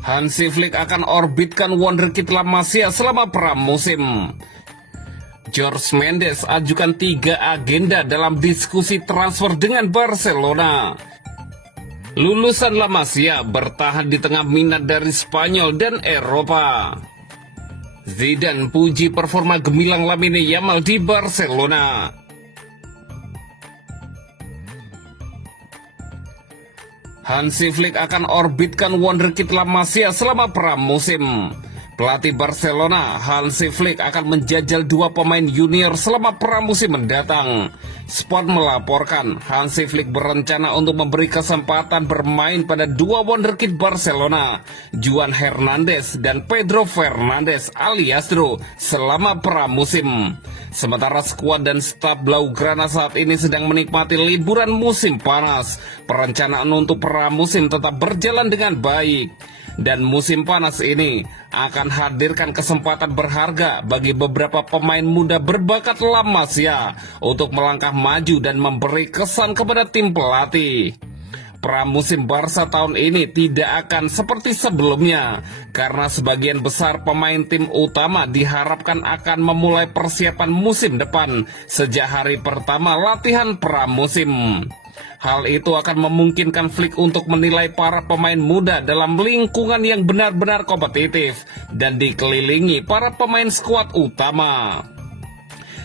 Hansi Flick akan orbitkan wonderkid La Masia selama pramusim. Jorge Mendes ajukan 3 agenda dalam diskusi transfer dengan Barcelona. Lulusan La Masia bertahan di tengah minat dari Spanyol dan Eropa. Zidane puji performa gemilang Lamine Yamal di Barcelona. Hansi Flick akan orbitkan wonderkid La Masia selama pramusim. Pelatih Barcelona, Hansi Flick akan menjajal 2 pemain junior selama pramusim mendatang. Sport melaporkan, Hansi Flick berencana untuk memberi kesempatan bermain pada 2 wonderkid Barcelona, Juan Hernandez dan Pedro Fernandes alias Dro, selama pramusim. Sementara skuad dan staf Blaugrana saat ini sedang menikmati liburan musim panas. Perencanaan untuk pramusim tetap berjalan dengan baik. Dan musim panas ini akan hadirkan kesempatan berharga bagi beberapa pemain muda berbakat La Masia untuk melangkah maju dan memberi kesan kepada tim pelatih. Pramusim Barca tahun ini tidak akan seperti sebelumnya karena sebagian besar pemain tim utama diharapkan akan memulai persiapan musim depan sejak hari pertama latihan pramusim. Hal itu akan memungkinkan Flick untuk menilai para pemain muda dalam lingkungan yang benar-benar kompetitif dan dikelilingi para pemain skuad utama.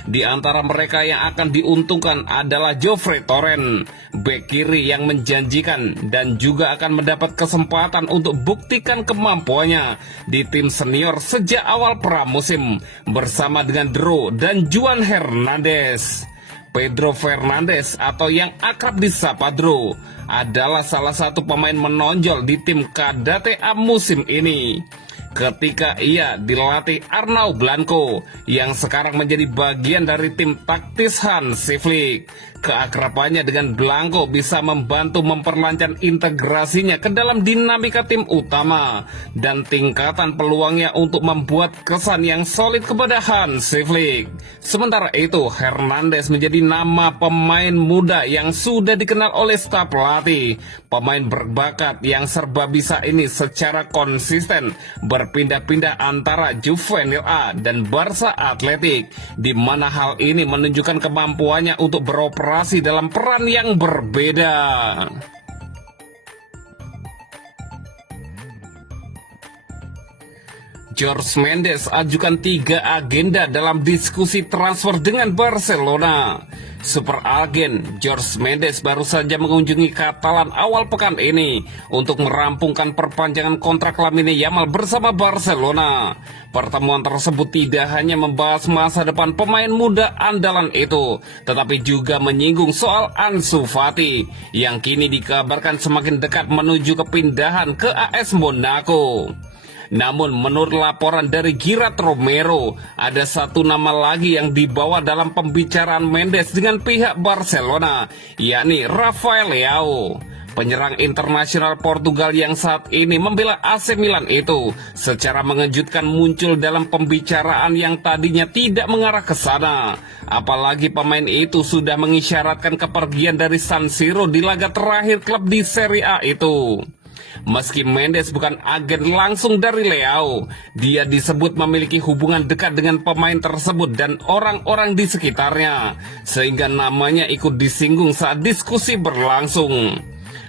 Di antara mereka yang akan diuntungkan adalah Geoffrey Torrent, bek kiri yang menjanjikan dan juga akan mendapat kesempatan untuk buktikan kemampuannya di tim senior sejak awal pramusim bersama dengan Dro dan Juan Hernandez. Pedro Fernandes atau yang akrab disapa Dro adalah salah satu pemain menonjol di tim KDTA musim ini. Ketika ia dilatih Arnau Blanco yang sekarang menjadi bagian dari tim taktis Hansi Flick. Keakrabannya dengan Blanco bisa membantu memperlancar integrasinya ke dalam dinamika tim utama dan tingkatan peluangnya untuk membuat kesan yang solid kepada Hansi Flick. Sementara itu, Hernandez menjadi nama pemain muda yang sudah dikenal oleh staf pelatih. Pemain berbakat yang serba bisa ini secara konsisten berpindah-pindah antara Juvenil A dan Barca Atletik, di mana hal ini menunjukkan kemampuannya untuk beroperasi dalam peran yang berbeda. Jorge Mendes ajukan 3 agenda dalam diskusi transfer dengan Barcelona. Super agen Jorge Mendes baru saja mengunjungi Katalan awal pekan ini untuk merampungkan perpanjangan kontrak Lamine Yamal bersama Barcelona. Pertemuan tersebut tidak hanya membahas masa depan pemain muda andalan itu, tetapi juga menyinggung soal Ansu Fati yang kini dikabarkan semakin dekat menuju kepindahan ke AS Monaco. Namun menurut laporan dari Girat Romero, ada satu nama lagi yang dibawa dalam pembicaraan Mendes dengan pihak Barcelona, yakni Rafael Leao. Penyerang internasional Portugal yang saat ini membela AC Milan itu secara mengejutkan muncul dalam pembicaraan yang tadinya tidak mengarah ke sana. Apalagi pemain itu sudah mengisyaratkan kepergian dari San Siro di laga terakhir klub di Serie A itu. Meski Mendes bukan agen langsung dari Leao, dia disebut memiliki hubungan dekat dengan pemain tersebut dan orang-orang di sekitarnya, sehingga namanya ikut disinggung saat diskusi berlangsung.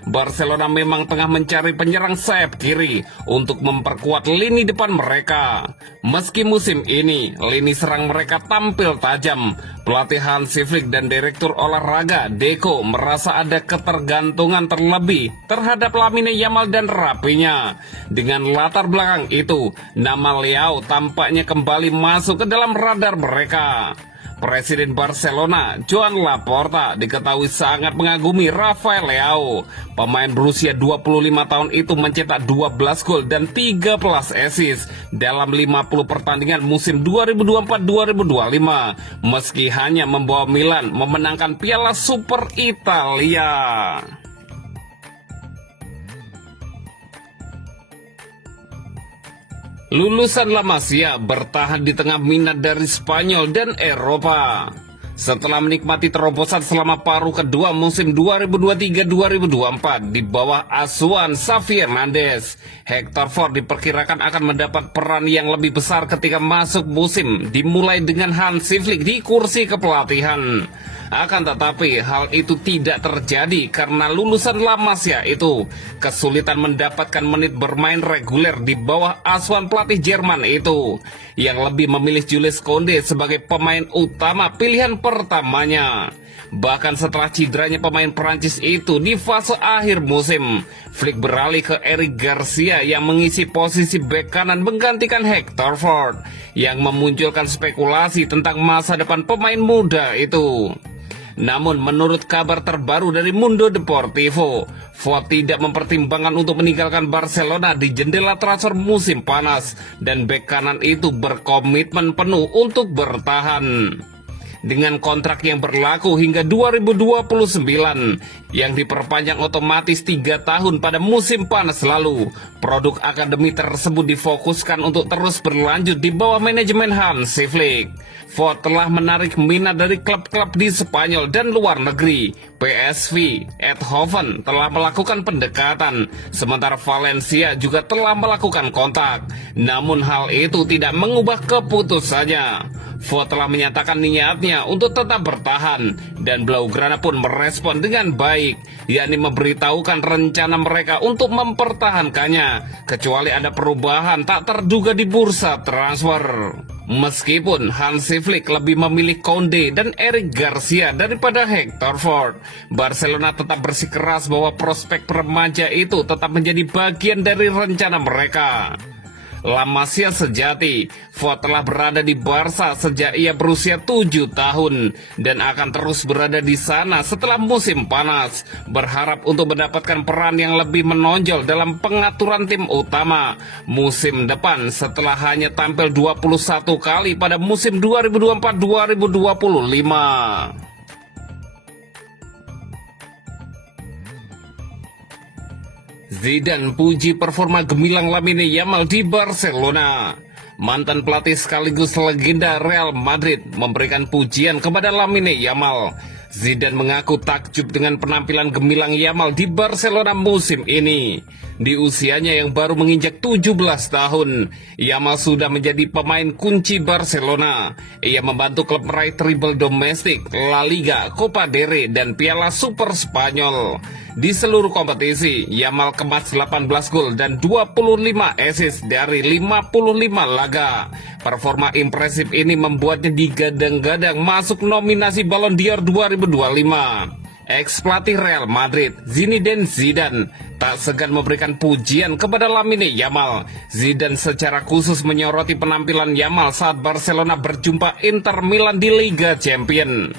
Barcelona memang tengah mencari penyerang sayap kiri untuk memperkuat lini depan mereka. Meski musim ini lini serang mereka tampil tajam, pelatih Hansi Flick dan direktur olahraga Deco merasa ada ketergantungan terlebih terhadap Lamine Yamal dan rapinya. Dengan latar belakang itu, nama Leao tampaknya kembali masuk ke dalam radar mereka. Presiden Barcelona, Joan Laporta, diketahui sangat mengagumi Rafael Leao. Pemain berusia 25 tahun itu mencetak 12 gol dan 13 assist dalam 50 pertandingan musim 2024-2025, meski hanya membawa Milan memenangkan Piala Super Italia. Lulusan La Masia bertahan di tengah minat dari Spanyol dan Eropa. Setelah menikmati terobosan selama paruh kedua musim 2023-2024 di bawah asuhan Xavi Hernandez, Hector Ford diperkirakan akan mendapat peran yang lebih besar ketika masuk musim dimulai dengan Hansi Flick di kursi kepelatihan. Akan tetapi hal itu tidak terjadi karena lulusan La Masia itu kesulitan mendapatkan menit bermain reguler di bawah asuhan pelatih Jerman itu, yang lebih memilih Jules Koundé sebagai pemain utama pilihan pertamanya. Bahkan setelah cederanya pemain Prancis itu di fase akhir musim, Flick beralih ke Eric Garcia yang mengisi posisi bek kanan menggantikan Hector Ford, yang memunculkan spekulasi tentang masa depan pemain muda itu. Namun menurut kabar terbaru dari Mundo Deportivo, Ford tidak mempertimbangkan untuk meninggalkan Barcelona di jendela transfer musim panas, dan bek kanan itu berkomitmen penuh untuk bertahan. Dengan kontrak yang berlaku hingga 2029 yang diperpanjang otomatis 3 tahun pada musim panas lalu, produk akademi tersebut difokuskan untuk terus berlanjut di bawah manajemen Hansi Flick. Ford telah menarik minat dari klub-klub di Spanyol dan luar negeri. PSV Eindhoven telah melakukan pendekatan, sementara Valencia juga telah melakukan kontak. Namun hal itu tidak mengubah keputusannya. Ford telah menyatakan niatnya untuk tetap bertahan, dan Blaugrana pun merespon dengan baik, yakni memberitahukan rencana mereka untuk mempertahankannya, kecuali ada perubahan tak terduga di bursa transfer. Meskipun Hansi Flick lebih memilih Koundé dan Eric Garcia daripada Hector Ford, Barcelona tetap bersikeras bahwa prospek remaja itu tetap menjadi bagian dari rencana mereka. La Masia sejati, Ford telah berada di Barca sejak ia berusia 7 tahun dan akan terus berada di sana setelah musim panas, berharap untuk mendapatkan peran yang lebih menonjol dalam pengaturan tim utama musim depan setelah hanya tampil 21 kali pada musim 2024-2025. Zidane puji performa gemilang Lamine Yamal di Barcelona. Mantan pelatih sekaligus legenda Real Madrid memberikan pujian kepada Lamine Yamal. Zidane mengaku takjub dengan penampilan gemilang Yamal di Barcelona musim ini. Di usianya yang baru menginjak 17 tahun, Yamal sudah menjadi pemain kunci Barcelona. Ia membantu klub meraih treble domestik, La Liga, Copa del Rey, dan Piala Super Spanyol. Di seluruh kompetisi, Yamal kemas 18 gol dan 25 assist dari 55 laga. Performa impresif ini membuatnya digadang-gadang masuk nominasi Ballon d'Or 2025. Ex-pelatih Real Madrid, Zinedine Zidane, tak segan memberikan pujian kepada Lamine Yamal. Zidane secara khusus menyoroti penampilan Yamal saat Barcelona berjumpa Inter Milan di Liga Champions.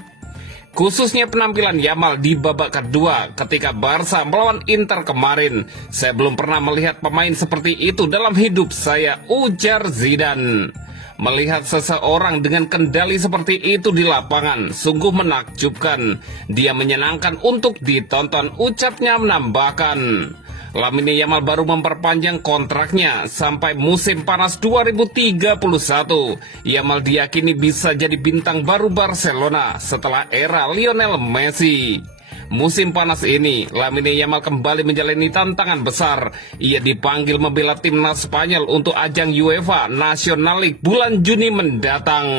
Khususnya penampilan Yamal di babak kedua ketika Barca melawan Inter kemarin. Saya belum pernah melihat pemain seperti itu dalam hidup saya, ujar Zidane. Melihat seseorang dengan kendali seperti itu di lapangan sungguh menakjubkan. Dia menyenangkan untuk ditonton, ucapnya menambahkan. Lamine Yamal baru memperpanjang kontraknya sampai musim panas 2031. Yamal diyakini bisa jadi bintang baru Barcelona setelah era Lionel Messi. Musim panas ini, Lamine Yamal kembali menjalani tantangan besar. Ia dipanggil membela timnas Spanyol untuk ajang UEFA National League bulan Juni mendatang.